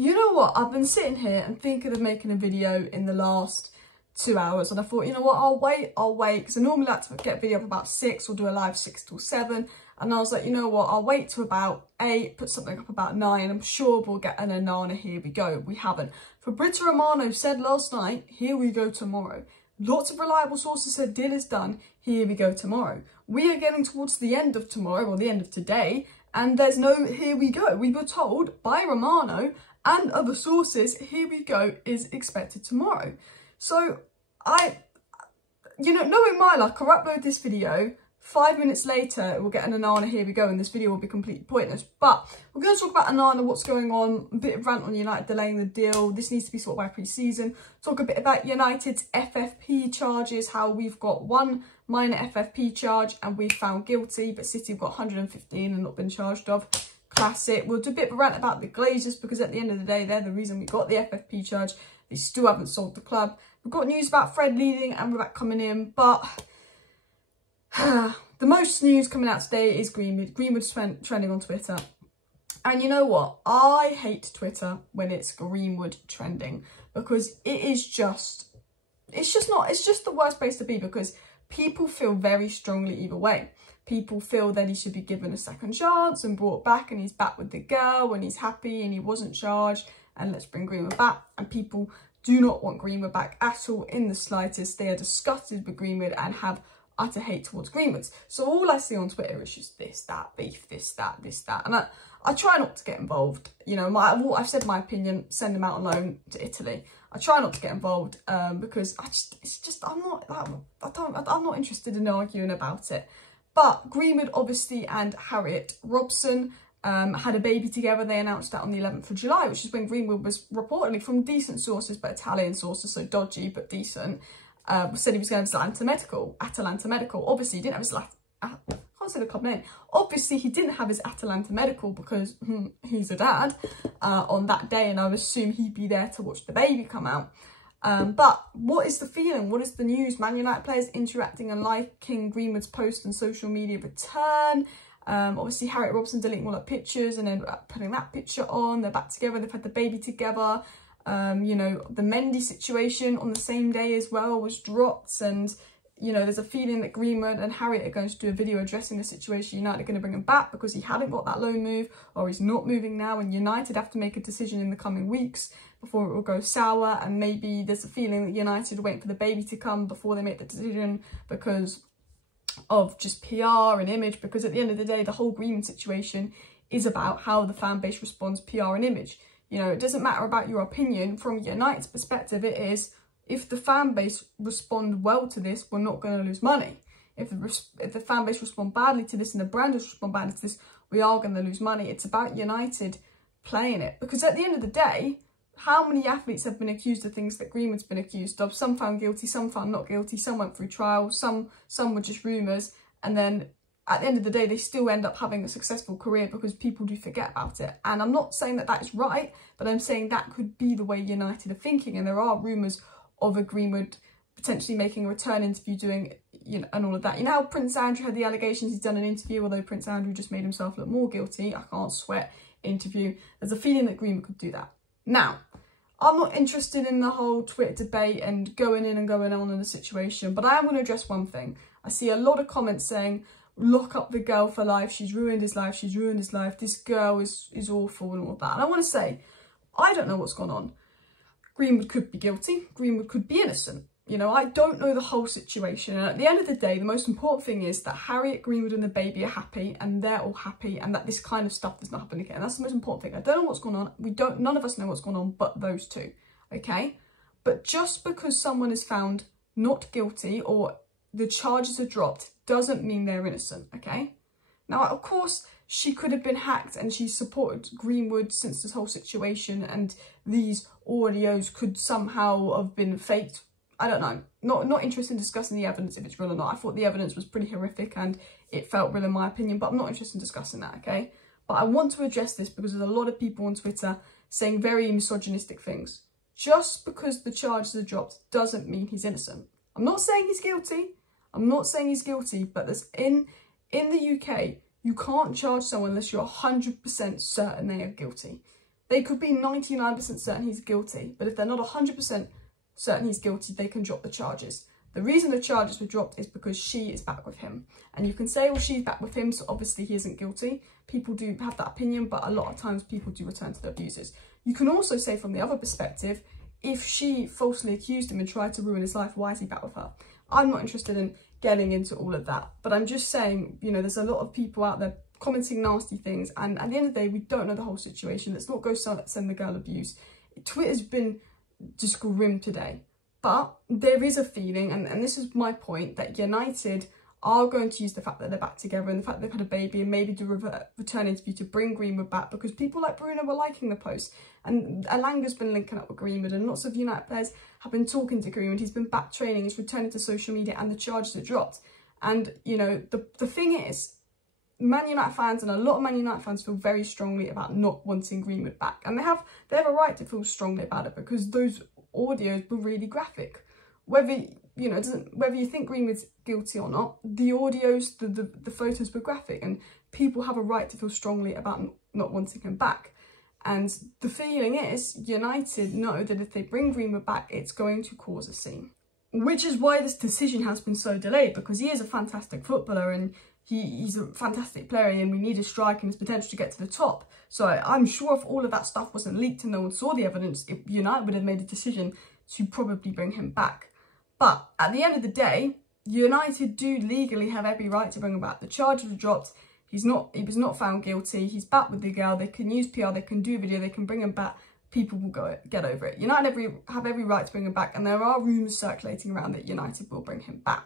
you know what? I've been sitting here and thinking of making a video in the last 2 hours, and I thought, you know what, I'll wait, because I normally like to get a video up about 6 or do a live 6 till 7, and I was like, you know what, I'll wait till about 8, put something up about 9, I'm sure we'll get an Onana, here we go. We haven't. Fabrizio Romano said last night, here we go tomorrow. Lots of reliable sources said deal is done, here we go tomorrow. We are getting towards the end of tomorrow, or the end of today, and there's no here we go. We were told by Romano and other sources, here we go is expected tomorrow. So you know, knowing my luck, I'll upload this video, 5 minutes later we'll get an Onana, here we go, and this video will be completely pointless. But we're going to talk about Onana, what's going on, a bit of rant on United delaying the deal, this needs to be sorted by pre-season, talk a bit about United's FFP charges, how we've got one minor FFP charge and we've found guilty, but City have got 115 and not been charged of. Classic. We'll do a bit of a rant about the Glazers, because at the end of the day, they're the reason we got the FFP charge. They still haven't sold the club. We've got news about Fred leaving and Rabat coming in, but the most news coming out today is Greenwood. Greenwood's trending on Twitter. And you know what? I hate Twitter when it's Greenwood trending, because it's just the worst place to be, because people feel very strongly either way. People feel that he should be given a second chance and brought back, and he's back with the girl and he's happy and he wasn't charged, and let's bring Greenwood back. And people do not want Greenwood back at all in the slightest. They are disgusted with Greenwood and have utter hate towards Greenwood. So all I see on Twitter is just this, that, beef, this, that. And I try not to get involved. You know, I've said my opinion, send him out on loan to Italy. I try not to get involved because I'm not interested in arguing about it. But Greenwood, obviously, and Harriet Robson had a baby together. They announced that on the 11th of July, which is when Greenwood was reportedly, from decent sources, but Italian sources, so dodgy but decent, said he was going to Atalanta Medical. Obviously, he didn't have his I can't say the club name. Obviously, he didn't have his Atalanta Medical because he's a dad on that day, and I would assume he'd be there to watch the baby come out. But what is the feeling? What is the news? Man United players interacting and liking Greenwood's post and social media return. Obviously, Harriet Robson deleting all her pictures and then putting that picture on. They're back together. They've had the baby together. You know, the Mendy situation on the same day as well was dropped. And, you know, there's a feeling that Greenwood and Harriet are going to do a video addressing the situation. United are going to bring him back because he hadn't got that loan move, or he's not moving now. And United have to make a decision in the coming weeks before it will go sour. And maybe there's a feeling that United are waiting for the baby to come before they make the decision, because of just PR and image. Because at the end of the day, the whole Greenwood situation is about how the fan base responds, PR and image. You know, it doesn't matter about your opinion. From United's perspective, it is, if the fan base respond well to this, we're not going to lose money. If the fan base respond badly to this and the brand respond badly to this, we are going to lose money. It's about United playing it. Because at the end of the day, how many athletes have been accused of things that Greenwood's been accused of? Some found guilty, some found not guilty, some went through trial, some were just rumours, and then at the end of the day, they still end up having a successful career because people do forget about it. And I'm not saying that that is right, but I'm saying that could be the way United are thinking. And there are rumours of a Greenwood potentially making a return interview, doing, you know, and all of that. You know how Prince Andrew had the allegations, he's done an interview, although Prince Andrew just made himself look more guilty. I can't sweat interview. There's a feeling that Greenwood could do that. Now, I'm not interested in the whole Twitter debate and going in and going on in the situation, but I am going to address one thing. I see a lot of comments saying, lock up the girl for life, she's ruined his life, she's ruined his life, this girl is awful and all that. And I want to say, I don't know what's gone on. Greenwood could be guilty, Greenwood could be innocent. You know, I don't know the whole situation. And at the end of the day, the most important thing is that Harriet, Greenwood and the baby are happy, and they're all happy, and that this kind of stuff does not happen again. And that's the most important thing. I don't know what's going on. None of us know what's going on but those two, okay? But just because someone is found not guilty or the charges are dropped doesn't mean they're innocent, okay? Now, of course, she could have been hacked and she supported Greenwood since this whole situation, and these audios could somehow have been faked. I don't know. Not interested in discussing the evidence if it's real or not. I thought the evidence was pretty horrific and it felt real in my opinion, but I'm not interested in discussing that, okay? But I want to address this because there's a lot of people on Twitter saying very misogynistic things. Just because the charges are dropped doesn't mean he's innocent. I'm not saying he's guilty. I'm not saying he's guilty, but there's in the UK, you can't charge someone unless you're 100% certain they are guilty. They could be 99% certain he's guilty, but if they're not 100% certain he's guilty, they can drop the charges. The reason the charges were dropped is because she is back with him. And you can say, well, she's back with him, so obviously he isn't guilty. People do have that opinion, but a lot of times people do return to the abusers. You can also say from the other perspective, if she falsely accused him and tried to ruin his life, why is he back with her? I'm not interested in getting into all of that, but I'm just saying, you know, there's a lot of people out there commenting nasty things, and at the end of the day, we don't know the whole situation. Let's not go send the girl abuse. Twitter's been just grim today, but there is a feeling, and this is my point, that United are going to use the fact that they're back together and the fact that they've had a baby and maybe do a return interview to bring Greenwood back, because people like Bruno were liking the post, and Alanga's been linking up with Greenwood, and lots of United players have been talking to Greenwood. He's been back training, he's returning to social media, and the charges are dropped. And, you know, the thing is, Man United fans and a lot of Man United fans feel very strongly about not wanting Greenwood back, and they have a right to feel strongly about it, because those audios were really graphic. Whether you know, whether you think Greenwood's guilty or not, the audios, the photos were graphic, and people have a right to feel strongly about not wanting him back. And the feeling is, United know that if they bring Greenwood back, it's going to cause a scene, which is why this decision has been so delayed, because he is a fantastic footballer and he's a fantastic player, and we need a strike and his potential to get to the top. So I'm sure if all of that stuff wasn't leaked and no one saw the evidence, United would have made a decision to probably bring him back. But at the end of the day, United do legally have every right to bring him back. The charges were dropped. He was not found guilty. He's back with the girl. They can use PR. They can do video. They can bring him back. People will get over it. United have every right to bring him back, and there are rumours circulating around that United will bring him back.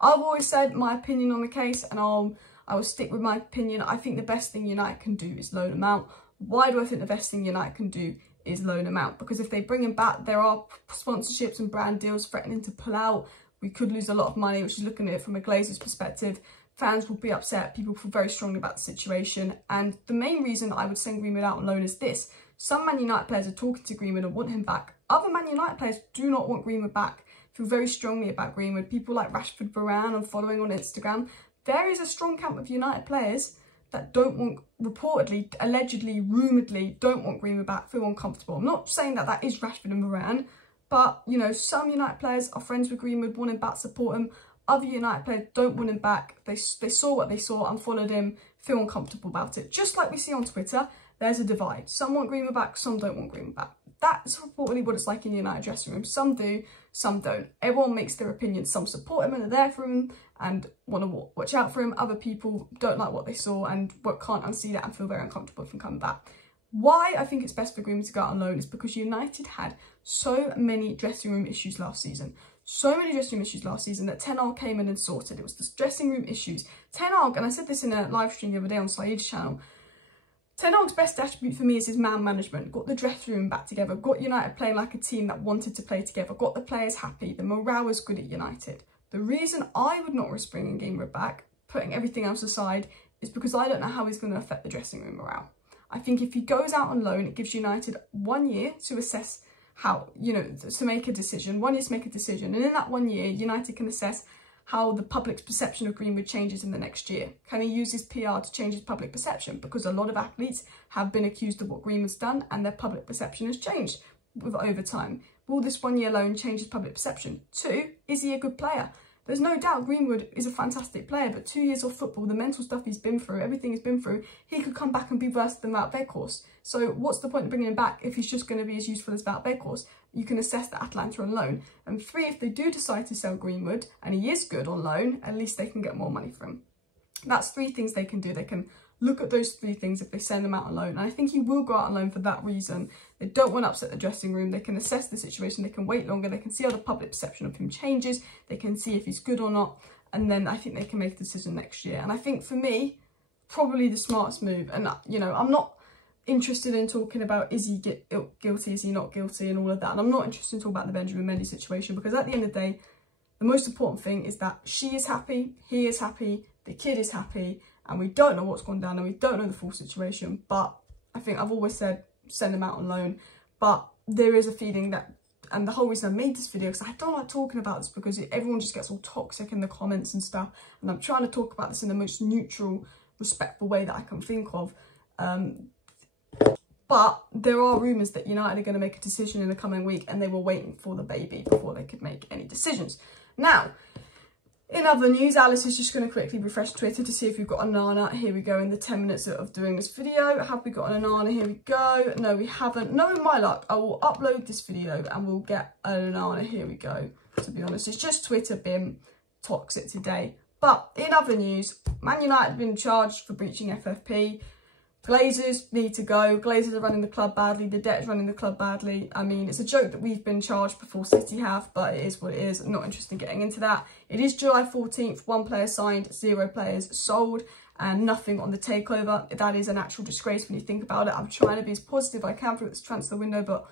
I've always said my opinion on the case, and I will stick with my opinion. I think the best thing United can do is loan him out. Why do I think the best thing United can do is loan him out? Because if they bring him back, there are sponsorships and brand deals threatening to pull out. We could lose a lot of money, which is looking at it from a Glazers perspective. Fans will be upset. People feel very strongly about the situation. And the main reason I would send Greenwood out on loan is this. Some Man United players are talking to Greenwood and want him back. Other Man United players do not want Greenwood back, feel very strongly about Greenwood. People like Rashford, Varane, I'm following on Instagram. There is a strong camp of United players that don't want, reportedly, allegedly, rumouredly, don't want Greenwood back, feel uncomfortable. I'm not saying that that is Rashford and Varane, but, you know, some United players are friends with Greenwood, want him back, support him. Other United players don't want him back. They saw what they saw, unfollowed him, feel uncomfortable about it. Just like we see on Twitter, there's a divide. Some want Greenwood back, some don't want Greenwood back. That's reportedly what it's like in the United dressing room. Some do, some don't. Everyone makes their opinion. Some support him and are there for him and want to watch out for him. Other people don't like what they saw and can't unsee that and feel very uncomfortable from coming back. Why I think it's best for Greenwood to go out on loan is because United had so many dressing room issues last season. So many dressing room issues last season that Ten Hag came in and sorted. It was the dressing room issues. Ten Hag, and I said this in a live stream the other day on Saeed's channel, Ten Hag's best attribute for me is his man management. Got the dressing room back together, got United playing like a team that wanted to play together, got the players happy, the morale was good at United. The reason I would not risk bringing Greenwood back, putting everything else aside, is because I don't know how he's going to affect the dressing room morale. I think if he goes out on loan, it gives United 1 year to assess how, you know, to make a decision, 1 year to make a decision. And in that 1 year, United can assess how the public's perception of Greenwood changes in the next year. Can he use his PR to change his public perception? Because a lot of athletes have been accused of what Greenwood's done and their public perception has changed over time. Will this 1 year loan change his public perception? 2, is he a good player? There's no doubt Greenwood is a fantastic player, but 2 years off football, the mental stuff he's been through, everything he's been through, he could come back and be worse than Wout Weghorst. So what's the point of bringing him back if he's just going to be as useful as Wout Weghorst? You can assess that Atalanta on loan. And 3, if they do decide to sell Greenwood, and he is good on loan, at least they can get more money from him. That's 3 things they can do. They can look at those 3 things if they send him out on loan. And I think he will go out on loan for that reason. They don't want to upset the dressing room. They can assess the situation. They can wait longer. They can see how the public perception of him changes. They can see if he's good or not. And then I think they can make a decision next year. And I think for me, probably the smartest move. And, you know, I'm not interested in talking about is he guilty, is he not guilty and all of that. And I'm not interested in talking about the Benjamin Mendy situation, because at the end of the day, the most important thing is that she is happy, he is happy, the kid is happy, and we don't know what's gone down and we don't know the full situation. But I think I've always said send him out on loan. But there is a feeling that, and the whole reason I made this video, because I don't like talking about this because everyone just gets all toxic in the comments and stuff, and I'm trying to talk about this in the most neutral, respectful way that I can think of. But there are rumours that United are going to make a decision in the coming week, and they were waiting for the baby before they could make any decisions. Now, in other news, Alice is just going to quickly refresh Twitter to see if we've got Onana. Here we go in the 10 minutes of doing this video. Have we got an Onana? Here we go. No, we haven't. Knowing my luck, I will upload this video and we'll get an Onana. Here we go. To be honest, it's just Twitter being toxic today. But in other news, Man Utd have been charged for breaching FFP. Glazers need to go. Glazers are running the club badly. The debt's running the club badly. I mean, it's a joke that we've been charged before City have, but it is what it is. I'm not interested in getting into that. It is July 14th. 1 player signed, 0 players sold, and nothing on the takeover. That is an actual disgrace when you think about it. I'm trying to be as positive as I can through this transfer window, but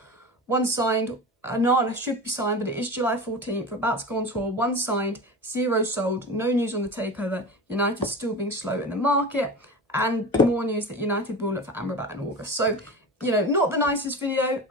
1 signed. Onana should be signed, but it is July 14th. We're about to go on tour. 1 signed, 0 sold. No news on the takeover. United still being slow in the market. And more news that United will look for Amrabat in August. So, you know, not the nicest video,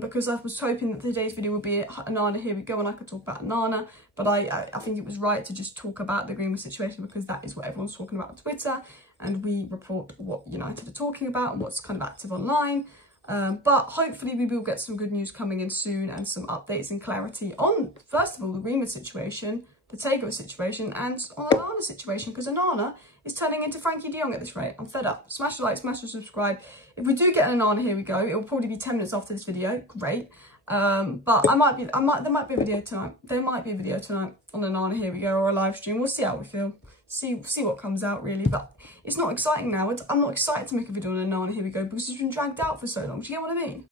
because I was hoping that today's video would be Onana, here we go, and I could talk about Onana. But I think it was right to just talk about the Greenwood situation, because that is what everyone's talking about on Twitter. And we report what United are talking about and what's kind of active online. But hopefully we will get some good news coming in soon, and some updates and clarity on, first of all, the Greenwood situation, the takeover situation, and on Onana's situation, because Onana is turning into Frankie de Jong at this rate. I'm fed up. Smash the like, smash the subscribe. If we do get an Onana, here we go. It will probably be 10 minutes after this video. Great. But there might be a video tonight. There might be a video tonight on Onana, here we go, or a live stream. We'll see how we feel. See what comes out, really. But it's not exciting now. I'm not excited to make a video on Onana, here we go, because it's been dragged out for so long. Do you get what I mean?